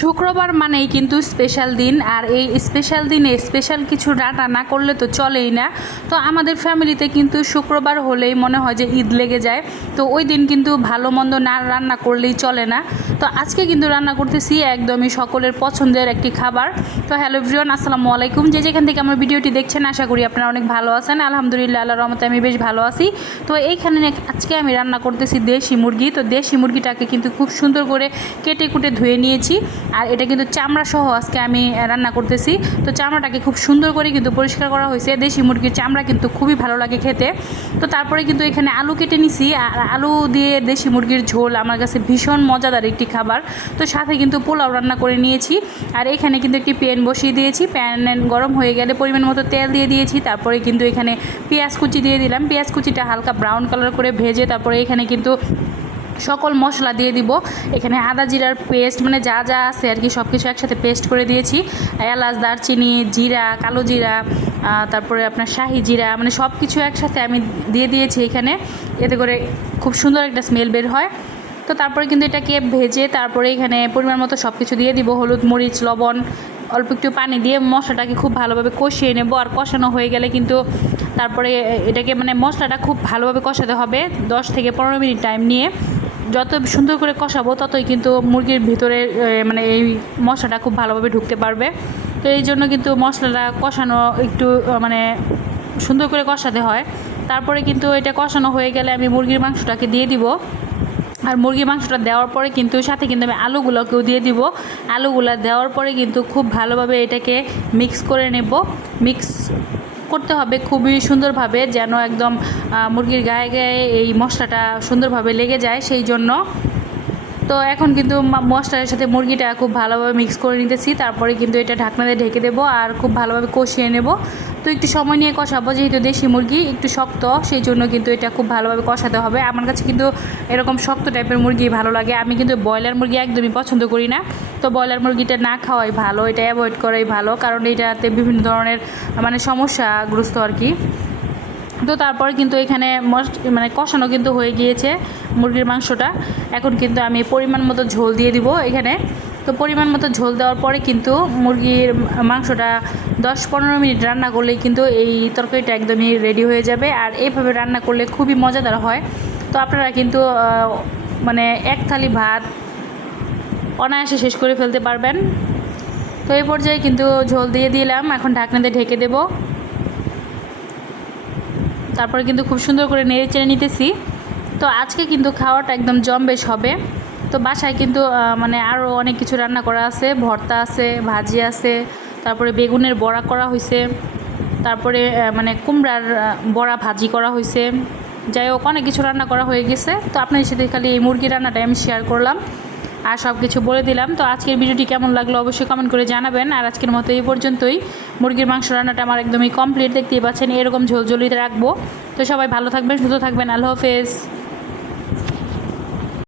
শুক্রবার মানেই কিন্তু স্পেশাল দিন, আর এই স্পেশাল দিনে স্পেশাল কিছু রান্না না করলে তো চলেই না। তো আমাদের ফ্যামিলিতে কিন্তু শুক্রবার হলেই মনে হয় যে ঈদ লেগে যায়। তো ওই দিন কিন্তু ভালো মন্দ না রান্না করলেই চলে না। তো আজকে কিন্তু রান্না করতেছি একদমই সকলের পছন্দের একটি খাবার। তো হ্যালো এভরিওয়ান, আসসালামু আলাইকুম। যে যেখান থেকে আমার ভিডিওটি দেখছেন আশা করি আপনারা অনেক ভালো আছেন। আলহামদুলিল্লাহ, আল্লাহর রহমতে আমি বেশ ভালো আছি। তো এইখানে আজকে আমি রান্না করতেছি দেশি মুরগি। তো দেশি মুরগিটাকে কিন্তু খুব সুন্দর করে কেটে কুটে ধুয়ে নিয়েছি, আর এটা কিন্তু চামড়া সহ আজকে আমি রান্না করতেছি। তো চামড়াটাকে খুব সুন্দর করে কিন্তু পরিষ্কার করা হয়েছে। দেশি মুরগির চামড়া কিন্তু খুবই ভালো লাগে খেতে। তো তারপরে কিন্তু এখানে আলু কেটে নিছি, আর আলু দিয়ে দেশি মুরগির ঝোল আমার কাছে ভীষণ মজাদার একটি খাবার। তো সাথে কিন্তু পোলাও রান্না করে নিয়েছি, আর এখানে কিন্তু একটি প্যান বসিয়ে দিয়েছি। প্যান গরম হয়ে গেলে পরিমাণ মতো তেল দিয়ে দিয়েছি। তারপরে কিন্তু এখানে পেঁয়াজ কুচি দিয়ে দিলাম। পেঁয়াজ কুচিটা হালকা ব্রাউন কালার করে ভেজে তারপরে এখানে কিন্তু সকল মশলা দিয়ে দিব। এখানে আদা জিরার পেস্ট, মানে যা যা আছে আর কি সব কিছু একসাথে পেস্ট করে দিয়েছি। এলাচ, দারচিনি, জিরা, কালো জিরা, তারপরে আপনার শাহি জিরা, মানে সব কিছু একসাথে আমি দিয়ে দিয়েছি এখানে, এতে করে খুব সুন্দর একটা স্মেল বের হয়। তো তারপরে কিন্তু এটাকে ভেজে তারপরে এখানে পরিমাণ মতো সব কিছু দিয়ে দিব, হলুদ, মরিচ, লবণ, অল্প একটু পানি দিয়ে মশলাটাকে খুব ভালোভাবে কষিয়ে নেব। আর কষানো হয়ে গেলে কিন্তু তারপরে এটাকে মানে মশলাটা খুব ভালোভাবে কষাতে হবে 10 থেকে 15 মিনিট টাইম নিয়ে। যত সুন্দর করে কষাবো ততই কিন্তু মুরগির ভিতরে মানে এই মশলাটা খুব ভালোভাবে ঢুকতে পারবে। তো এই জন্য কিন্তু মশলাটা কষানো একটু মানে সুন্দর করে কষাতে হয়। তারপরে কিন্তু এটা কষানো হয়ে গেলে আমি মুরগির মাংসটাকে দিয়ে দিব। আর মুরগির মাংসটা দেওয়ার পরে কিন্তু সাথে কিন্তু আমি আলুগুলোকেও দিয়ে দিব। আলুগুলো দেওয়ার পরে কিন্তু খুব ভালোভাবে এটাকে মিক্স করে নেব। মিক্স করতে হবে খুবই সুন্দরভাবে, যেন একদম মুরগির গায়ে গায়ে এই মশলাটা সুন্দরভাবে লেগে যায়, সেই জন্য। তো এখন কিন্তু মশলার সাথে মুরগিটা খুব ভালোভাবে মিক্স করে নিতেছি। তারপরে কিন্তু এটা ঢাকনা দিয়ে ঢেকে দেবো আর খুব ভালোভাবে কষিয়ে নেব। তো একটু সময় নিয়ে কষাবো, যেহেতু দেশি মুরগি একটু শক্ত, সেই জন্য কিন্তু এটা খুব ভালোভাবে কষাতে হবে। আমার কাছে কিন্তু এরকম শক্ত টাইপের মুরগি ভালো লাগে। আমি কিন্তু ব্রয়লার মুরগি একদমই পছন্দ করি না। তো ব্রয়লার মুরগিটা না খাওয়াই ভালো, এটা অ্যাভয়েড করাই ভালো, কারণ এটাতে বিভিন্ন ধরনের মানে সমস্যাগ্রস্ত আর কি। তো তারপরে কিন্তু এখানে মানে কষানো কিন্তু হয়ে গিয়েছে মুরগির মাংসটা। এখন কিন্তু আমি পরিমাণ মতো ঝোল দিয়ে দিব এখানে। তো পরিমাণ মতো ঝোল দেওয়ার পরে কিন্তু মুরগির মাংসটা 10-15 মিনিট রান্না করলেই কিন্তু এই তরকারিটা একদমই রেডি হয়ে যাবে। আর এইভাবে রান্না করলে খুবই মজাদার হয়। তো আপনারা কিন্তু মানে এক থালি ভাত অনায়াসে শেষ করে ফেলতে পারবেন। তো এই পর্যায়ে কিন্তু ঝোল দিয়ে দিলাম, এখন ঢাকনা দিয়ে ঢেকে দেবো। তারপরে কিন্তু খুব সুন্দর করে নেড়ে চেড়ে নিতেছি। তো আজকে কিন্তু খাওয়াটা একদম জমবেশ হবে। তো বাসায় কিন্তু মানে আরও অনেক কিছু রান্না করা আছে, ভর্তা আছে, ভাজি আছে, তারপরে বেগুনের বড়া করা হয়েছে, তারপরে মানে কুমড়ার বড়া ভাজি করা হয়েছে। যাই হোক, অনেক কিছু রান্না করা হয়ে গেছে। তো আপনার সাথে খালি এই মুরগির রান্নাটাই আমি শেয়ার করলাম আর সব কিছু বলে দিলাম। তো আজকের ভিডিওটি কেমন লাগলো অবশ্যই কমেন্ট করে জানাবেন। আর আজকের মতো এই পর্যন্তই। মুরগির মাংস রান্নাটা আমার একদমই কমপ্লিট, দেখতেই পাচ্ছেন এরকম ঝোলঝোলিতে রাখবো। তো সবাই ভালো থাকবেন, সুস্থ থাকবেন। আল্লাহ হাফেজ।